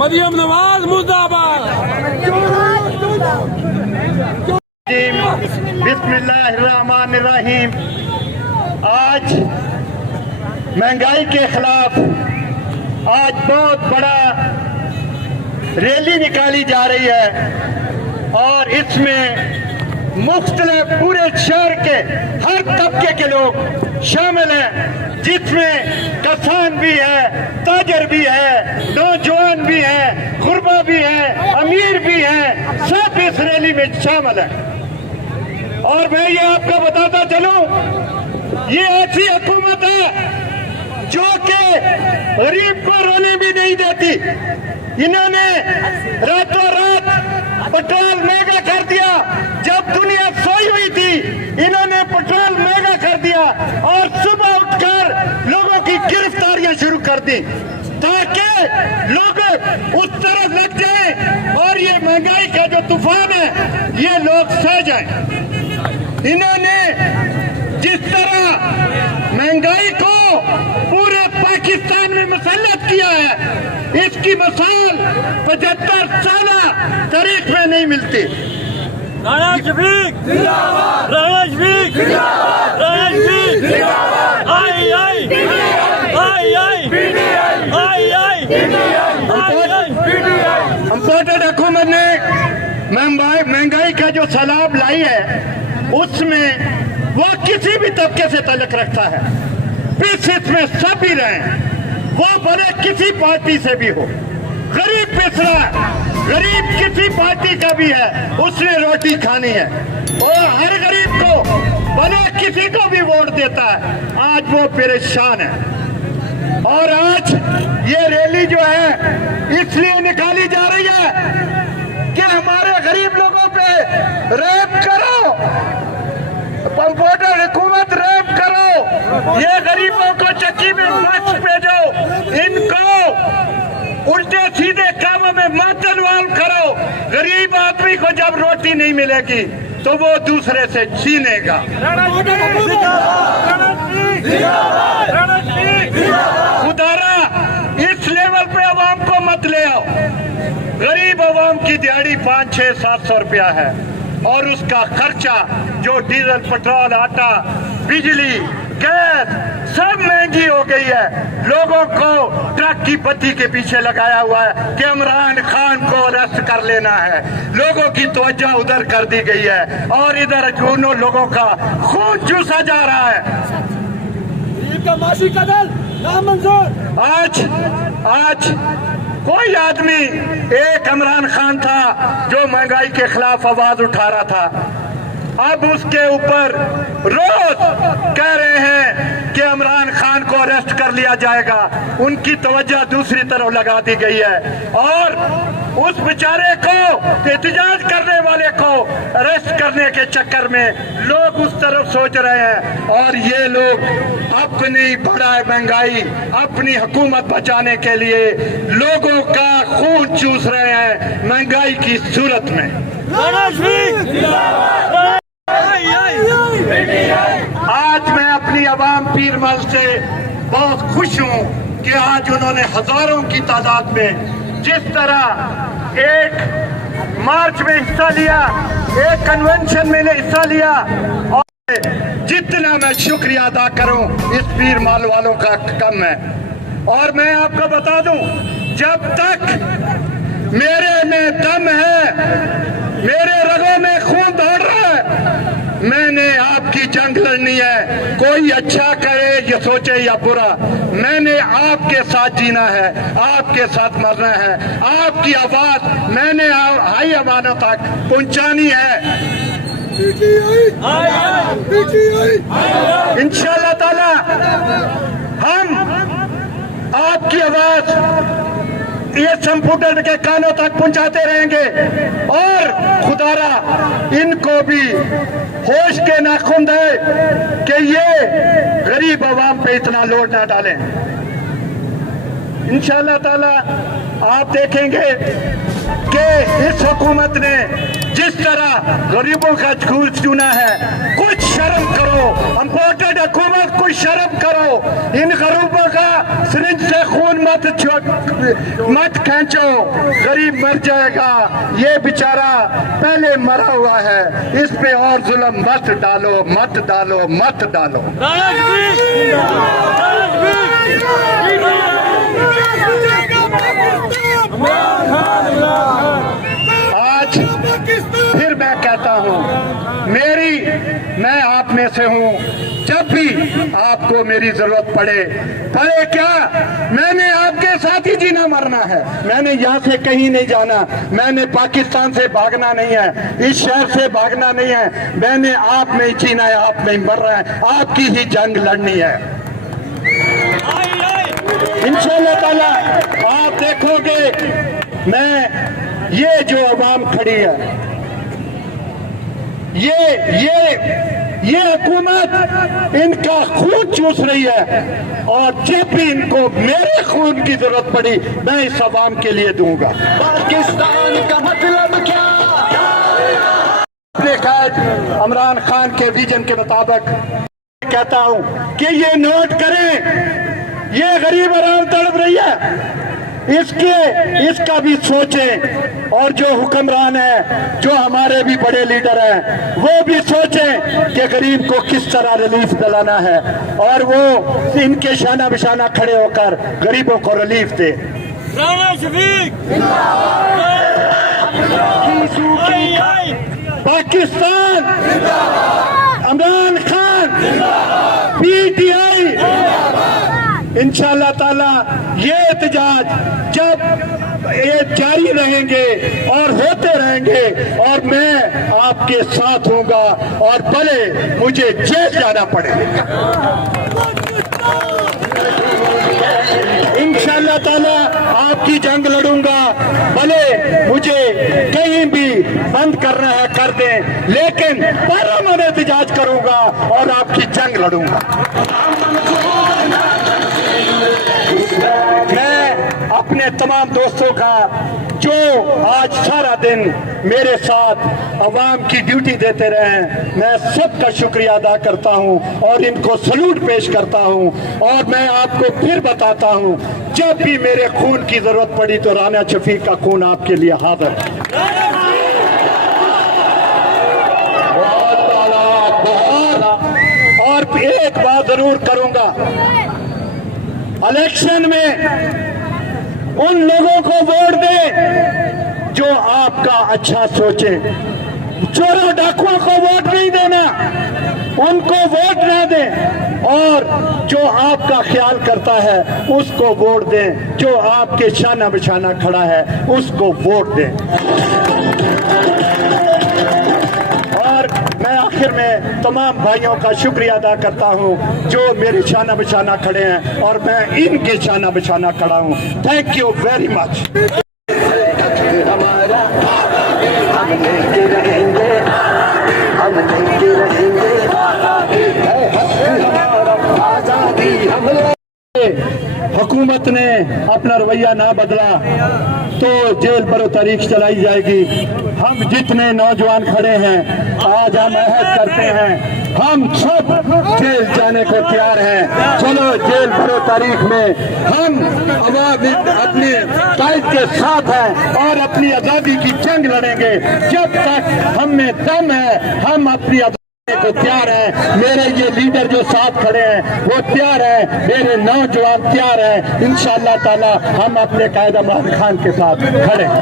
मरियम नवाज मुर्दाबाद। बिस्मिल्लाहिर्रहमानिर्रहीम। आज महंगाई के खिलाफ आज बहुत बड़ा रैली निकाली जा रही है और इसमें मुख्तलिफ पूरे शहर के हर तबके के लोग शामिल हैं, जिसमें किसान भी है, ताजर भी है, नौजवान भी है, गुरबा भी है, अमीर भी है, सब इस रैली में शामिल हैं। और मैं ये आपको बताता चलूं, ये ऐसी हुकूमत है जो कि गरीब को रोने भी नहीं देती। इन्होंने रातों रात पेट्रोल महंगा कर दिया। जब दुनिया सोई हुई थी इन्होंने पेट्रोल महंगा कर दिया और सुबह उठकर लोगों की गिरफ्तारियां शुरू कर दी ताकि लोग उस तरफ लग जाएं और ये महंगाई का जो तूफान है ये लोग सह जाएं। इन्होंने जिस तरह महंगाई को पूरे पाकिस्तान में मुसल्लत किया है इसकी मिसाल 75 साल तारीख में नहीं मिलती। राणा शफीक जिंदाबाद, राणा शफीक जिंदाबाद, राणा शफीक जिंदाबाद, आई आई आई आई आई। इम्पोर्टेड हुकूमत ने महंगाई का जो सैलाब लाई है उसमें वो किसी भी तबके से ताल्लुक रखता है। पीछे इसमें सब ही रहे, वो भले किसी पार्टी से भी हो। गरीब पिछड़ा है, गरीब किसी पार्टी का भी है, उसने रोटी खानी है। वो हर गरीब को भले किसी को भी वोट देता है। आज वो परेशान है और आज ये रैली जो है इसलिए निकाली जा रही है कि हमारे गरीब लोगों पे रेप करो, कंप्यूटर हुकूमत रेप करो, ये गरीबों को चक्की में मत भेजो, इनको उल्टे सीधे कामों में मत इन्वॉल्व करो। गरीब आदमी को जब रोटी नहीं मिलेगी तो वो दूसरे से छीनेगा। खुदारा इस लेवल पे अवाम को मत ले आओ। गरीब अवाम की दिहाड़ी 500-600-700 रुपया है और उसका खर्चा जो डीजल, पेट्रोल, आटा, बिजली, गैस सब महंगी हो गई है। लोगों को ट्रक की बत्ती के पीछे लगाया हुआ है कि इमरान खान को अरेस्ट कर लेना है। लोगों की तवज्जो उधर कर दी गई है और इधर दोनों लोगों का खून चूसा जा रहा है। माशी कदल नामंजूर। आज कोई आदमी, एक इमरान खान था जो महंगाई के खिलाफ आवाज उठा रहा था, अब उसके ऊपर रोज कह रहे हैं कि इमरान खान को अरेस्ट कर लिया जाएगा। उनकी तवज्जो दूसरी तरफ लगा दी गई है और उस बेचारे को, एहतजाज करने वाले को अरेस्ट करने के चक्कर में लोग उस तरफ सोच रहे हैं और ये लोग अपनी बढ़ाए महंगाई, अपनी हुकूमत बचाने के लिए लोगों का खून चूस रहे हैं महंगाई की सूरत में। आज मैं अपनी अवाम पीरमल से बहुत खुश हूँ कि आज उन्होंने हजारों की तादाद में जिस तरह एक मार्च में हिस्सा लिया, एक कन्वेंशन में हिस्सा लिया, और जितना मैं शुक्रिया अदा करूं इस पीरमल वालों का कम है। और मैं आपको बता दूं, जब तक मेरे में दम है, मेरे रगों में खून दौड़ रहा है, मैंने आपकी जंग लड़नी है। कोई अच्छा करे या सोचे या बुरा, मैंने आपके साथ जीना है, आपके साथ मरना है। आपकी आवाज मैंने हाई अमानों तक पहुंचानी है। इंशाअल्लाह ताला हम आपकी आवाज ये संपुटन के कानों तक पहुंचाते रहेंगे और खुदारा इनको भी होश के नाखून दे कि ये गरीब आवाम पे इतना लोड ना डालें। इंशाअल्लाह ताला आप देखेंगे कि इस हुकूमत ने जिस तरह गरीबों का झूठ चुना है, कुछ शर्म करो। इम्पोर्टेड हुकूमत, कुछ शर्म करो। इन गरीबों का सिरिंज से खून मत खींचो, गरीब मर जाएगा। ये बेचारा पहले मरा हुआ है, इस पे और जुल्म मत डालो, मत डालो, मत डालो। आज फिर मैं कहता हूँ, मैं आप में से हूँ, जब भी आपको मेरी जरूरत पड़े क्या मैंने आपके साथ ही जीना मरना है। मैंने यहाँ से कहीं नहीं जाना, मैंने पाकिस्तान से भागना नहीं है, इस शहर से भागना नहीं है। मैंने आप में ही जीना है, आप में ही मरना है, आपकी ही जंग लड़नी है। इंशाअल्लाह ताला आप देखोगे, मैं ये जो अवाम खड़ी है, ये हुकूमत इनका खून चूस रही है, और जब भी इनको मेरे खून की जरूरत पड़ी मैं इस अवाम के लिए दूंगा। पाकिस्तान का मतलब क्या? देखा इमरान खान के विजन के मुताबिक कहता हूं कि ये नोट करें, ये गरीब आराम तड़प रही है, इसका भी सोचें। और जो हुक्मरान है, जो हमारे भी बड़े लीडर हैं, वो भी सोचें कि गरीब को किस तरह रिलीफ दिलाना है, और वो इनके शाना बिशाना खड़े होकर गरीबों को रिलीफ दे। राणा शफीक पाकिस्तान, इमरान खान, पीटीआई, इंशाअल्लाह ताला ये एहतजाज जब ये जारी रहेंगे और होते रहेंगे, और मैं आपके साथ हूँगा, और भले मुझे जेल जाना पड़े, इंशाअल्लाह ताला आपकी जंग लड़ूंगा। भले मुझे कहीं भी बंद करना है कर दें, लेकिन परमानेंट एहतजाज करूंगा और आपकी जंग लड़ूंगा। मैं अपने तमाम दोस्तों का जो आज सारा दिन मेरे साथ अवाम की ड्यूटी देते रहे, मैं सबका शुक्रिया अदा करता हूं और इनको सलूट पेश करता हूं। और मैं आपको फिर बताता हूं, जब भी मेरे खून की जरूरत पड़ी तो राना शफीक का खून आपके लिए हाजिर। और एक बात जरूर करूंगा, इलेक्शन में उन लोगों को वोट दें जो आपका अच्छा सोचे। चोरों डाकुओं को वोट नहीं देना, उनको वोट ना दें, और जो आपका ख्याल करता है उसको वोट दें, जो आपके शाना बिशाना खड़ा है उसको वोट दें। और मैं आखिर में तमाम भाइयों का शुक्रिया अदा करता हूं जो मेरे शाना बिशाना खड़े हैं, और मैं इनके शाना बिशाना खड़ा हूं। Thank you very much. हुकूमत ने अपना रवैया ना बदला तो जेल बरो तारीख चलाई जाएगी। हम जितने नौजवान खड़े हैं आज हम अहद करते हैं, हम सब जेल जाने को तैयार हैं। चलो जेल बरो तारीख में हम अवामी अपने कायद के साथ हैं और अपनी आज़ादी की जंग लड़ेंगे। जब तक हम में दम है हम अपनी को तैयार है। मेरे ये लीडर जो साथ खड़े हैं वो तैयार है, मेरे नौजवान तैयार हैं। इंशाअल्लाह ताला हम अपने कायद इमरान खान के साथ खड़े हैं।